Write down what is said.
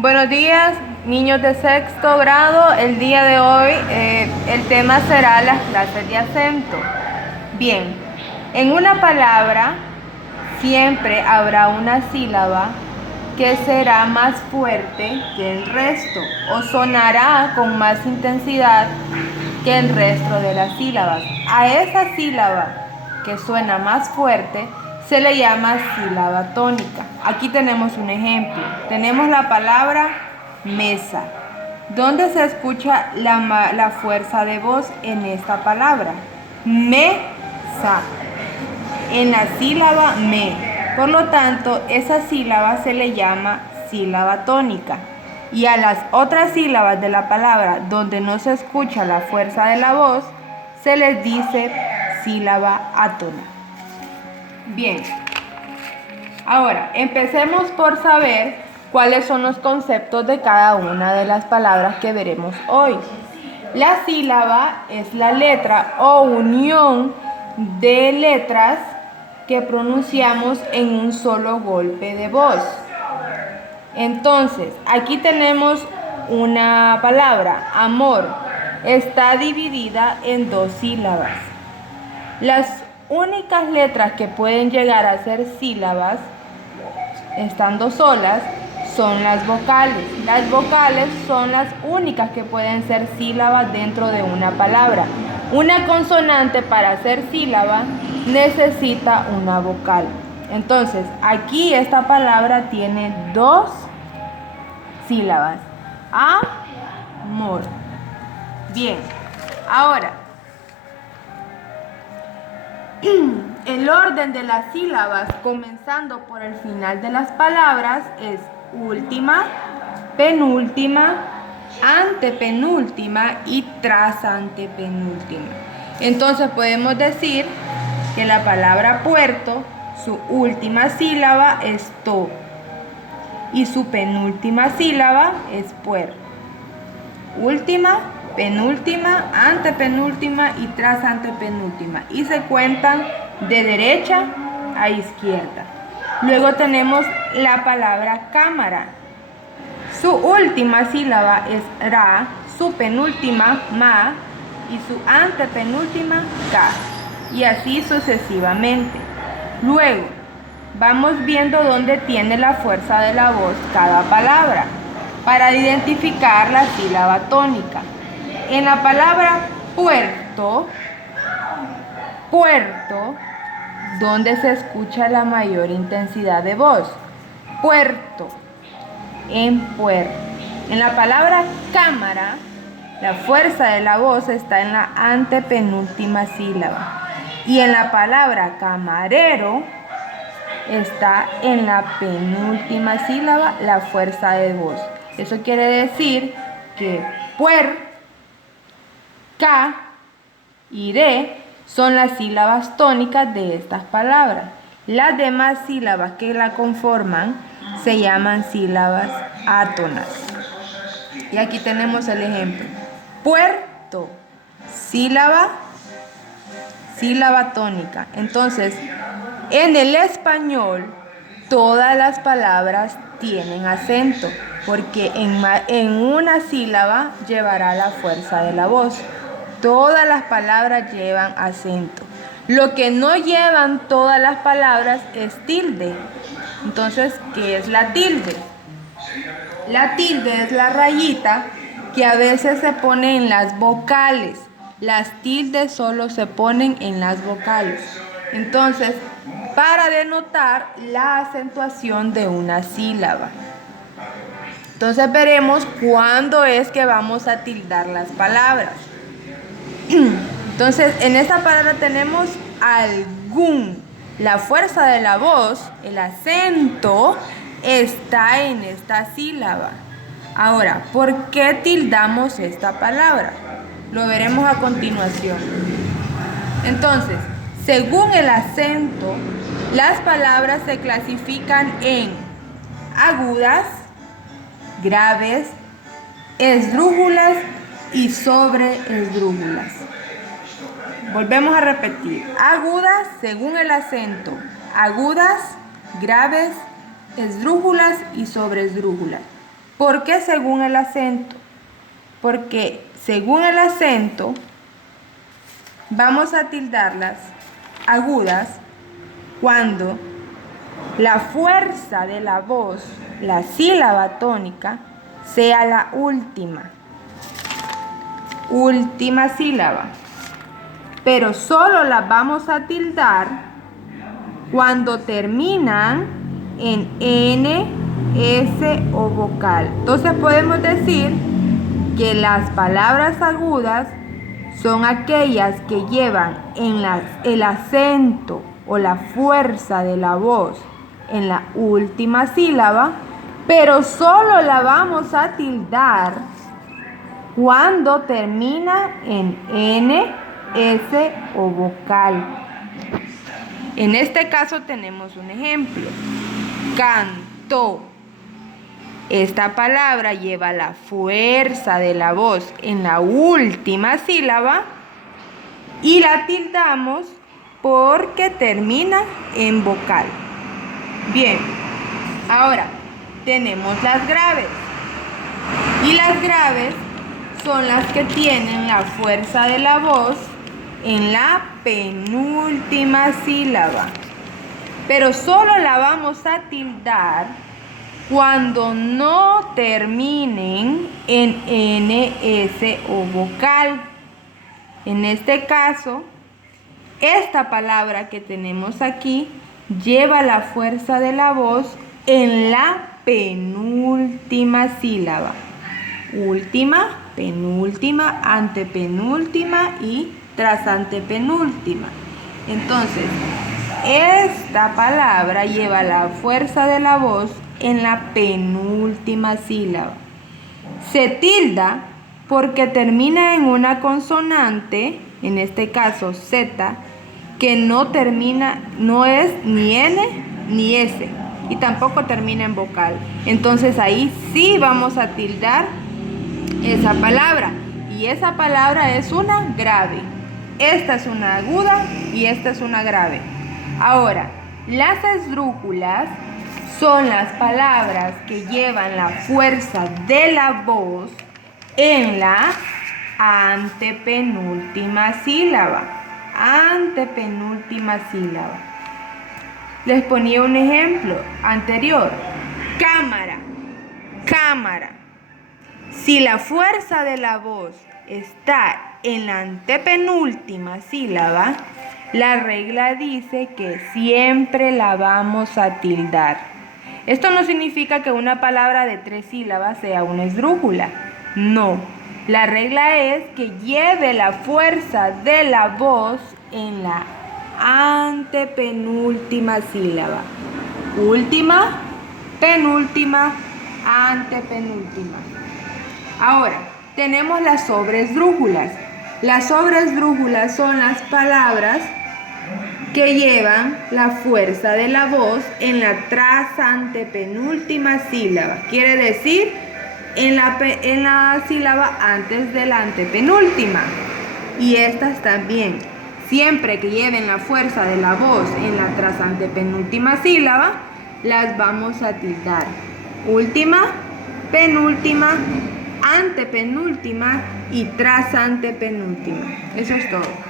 Buenos días, niños de sexto grado. El día de hoy el tema será las clases de acento. Bien, en una palabra siempre habrá una sílaba que será más fuerte que el resto o sonará con más intensidad que el resto de las sílabas. A esa sílaba que suena más fuerte se le llama sílaba tónica. Aquí tenemos un ejemplo. Tenemos la palabra mesa. ¿Dónde se escucha la fuerza de voz en esta palabra? Mesa. En la sílaba me. Por lo tanto, esa sílaba se le llama sílaba tónica. Y a las otras sílabas de la palabra donde no se escucha la fuerza de la voz, se les dice sílaba átona. Bien, ahora empecemos por saber cuáles son los conceptos de cada una de las palabras que veremos hoy. La sílaba es la letra o unión de letras que pronunciamos en un solo golpe de voz. Entonces, aquí tenemos una palabra, amor. Está dividida en dos sílabas. Las únicas letras que pueden llegar a ser sílabas, estando solas, son las vocales. Las vocales son las únicas que pueden ser sílabas dentro de una palabra. Una consonante para ser sílaba necesita una vocal. Entonces, aquí esta palabra tiene dos sílabas. Amor. Bien, ahora, el orden de las sílabas, comenzando por el final de las palabras, es última, penúltima, antepenúltima y tras antepenúltima. Entonces podemos decir que la palabra puerto, su última sílaba es to y su penúltima sílaba es puer. Última, penúltima, antepenúltima y tras antepenúltima, y se cuentan de derecha a izquierda. Luego tenemos la palabra cámara. Su última sílaba es ra, su penúltima ma y su antepenúltima ka, y así sucesivamente. Luego vamos viendo dónde tiene la fuerza de la voz cada palabra para identificar la sílaba tónica. En la palabra puerto, ¿dónde se escucha la mayor intensidad de voz? Puerto, en puerto. En la palabra cámara, la fuerza de la voz está en la antepenúltima sílaba. Y en la palabra camarero, está en la penúltima sílaba la fuerza de voz. Eso quiere decir que puer, ca y re son las sílabas tónicas de estas palabras. Las demás sílabas que la conforman se llaman sílabas átonas. Y aquí tenemos el ejemplo. Puerto, sílaba tónica. Entonces, en el español, todas las palabras tienen acento, porque en una sílaba llevará la fuerza de la voz. Todas las palabras llevan acento. Lo que no llevan todas las palabras es tilde. Entonces, ¿qué es la tilde? La tilde es la rayita que a veces se pone en las vocales. Las tildes solo se ponen en las vocales. Entonces, para denotar la acentuación de una sílaba. Entonces veremos cuándo es que vamos a tildar las palabras. Entonces, en esta palabra tenemos algún. La fuerza de la voz, el acento, está en esta sílaba. Ahora, ¿por qué tildamos esta palabra? Lo veremos a continuación. Entonces, según el acento, las palabras se clasifican en agudas, graves, esdrújulas y sobreesdrújulas. Volvemos a repetir. Agudas según el acento. Agudas, graves, esdrújulas y sobreesdrújulas. ¿Por qué según el acento? Porque según el acento vamos a tildarlas agudas cuando la fuerza de la voz, la sílaba tónica, sea la última sílaba. Pero solo las vamos a tildar cuando terminan en N, S o vocal. Entonces podemos decir que las palabras agudas son aquellas que llevan el acento o la fuerza de la voz en la última sílaba, pero solo la vamos a tildar cuando termina en N, S o vocal. En este caso tenemos un ejemplo. Cantó. Esta palabra lleva la fuerza de la voz en la última sílaba y la tildamos porque termina en vocal. Bien, ahora tenemos las graves. Y las graves son las que tienen la fuerza de la voz en la penúltima sílaba. Pero solo la vamos a tildar cuando no terminen en N, S o vocal. En este caso, esta palabra que tenemos aquí lleva la fuerza de la voz en la penúltima sílaba. Última, penúltima, antepenúltima y tras antepenúltima. Entonces, esta palabra lleva la fuerza de la voz en la penúltima sílaba. Se tilda porque termina en una consonante, en este caso Z, que no termina, no es ni N ni S, y tampoco termina en vocal. Entonces ahí sí vamos a tildar esa palabra, y esa palabra es una grave. Esta es una aguda y esta es una grave. Ahora, las esdrújulas son las palabras que llevan la fuerza de la voz en la antepenúltima sílaba. Antepenúltima sílaba. Les ponía un ejemplo anterior. Cámara. Cámara. Si la fuerza de la voz está en la antepenúltima sílaba, la regla dice que siempre la vamos a tildar. Esto no significa que una palabra de 3 sílabas sea una esdrújula. No. La regla es que lleve la fuerza de la voz en la antepenúltima sílaba. Última, penúltima, antepenúltima. Ahora, tenemos las sobresdrújulas. Las sobresdrújulas son las palabras que llevan la fuerza de la voz en la trasantepenúltima sílaba. Quiere decir, en la sílaba antes de la antepenúltima. Y estas también. Siempre que lleven la fuerza de la voz en la trasantepenúltima sílaba, las vamos a tildar. Última, penúltima, antepenúltima y trasantepenúltima. Eso es todo.